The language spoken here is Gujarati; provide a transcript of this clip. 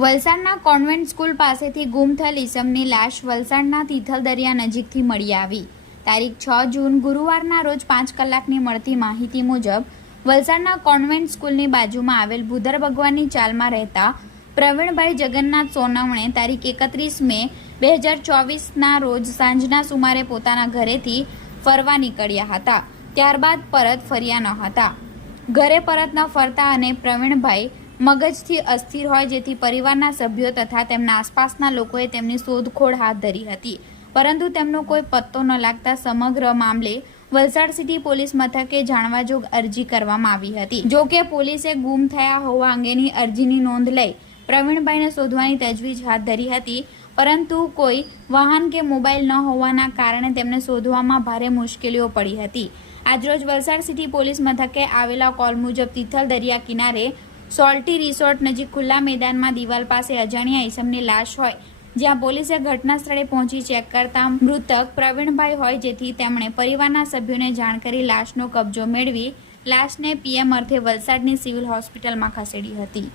વલસાડના કોન્વેન્ટ સ્કૂલ પાસેથી ગુમ થયેલ ઈસમની લાશ વલસાડના તિથલ દરિયા નજીકથી મળી આવી. તારીખ 6 જૂન ગુરુવારના રોજ 5 કલાકની મળતી માહિતી મુજબ વલસાડના કોન્વેન્ટ સ્કૂલની બાજુમાં આવેલ ભૂદર ભગવાનની ચાલમાં રહેતા પ્રવીણભાઈ જગન્નાથ સોનવણે તારીખ 31 મે 2024ના રોજ સાંજના સુમારે પોતાના ઘરેથી ફરવા નીકળ્યા હતા. ત્યારબાદ પરત ફર્યા ન હતા. ઘરે પરત ન ફરતા અને પ્રવીણભાઈ મગજથી અસ્થિર હોય જેથી પરિવારના સભ્યો તથા તેમના આસપાસના લોકોએ તેમની શોધખોળ હાથ ધરી હતી, પરંતુ તેમનો કોઈ પત્તો ન લાગતા સમગ્ર મામલે વલસાડ સિટી પોલીસ મથકે જાણવાજોગ અરજી કરવામાં આવી હતી. જો કે પોલીસે ગુમ થયા હોવા અંગેની અરજીની નોંધ લઈ પ્રવીણભાઈને શોધવાની તજવીજ હાથ ધરી હતી, પરંતુ કોઈ વાહન કે મોબાઈલ ન હોવાના કારણે તેમને શોધવામાં ભારે મુશ્કેલીઓ પડી હતી. આજરોજ વલસાડ સિટી પોલીસ મથકે આવેલા કોલ મુજબ તિથલ દરિયા કિનારે સોલ્ટી રિસોર્ટ નજીક ખુલ્લા મેદાનમાં દિવાલ પાસે અજાણ્યા ઈસમની લાશ હોય, જ્યાં પોલીસે ઘટના સ્થળે પહોંચી ચેક કરતા મૃતક પ્રવીણભાઈ હોય, જેથી તેમણે પરિવારના સભ્યોને જાણ કરી લાશનો કબજો મેળવી લાશને પીએમ અર્થે વલસાડની સિવિલ હોસ્પિટલમાં ખસેડી હતી.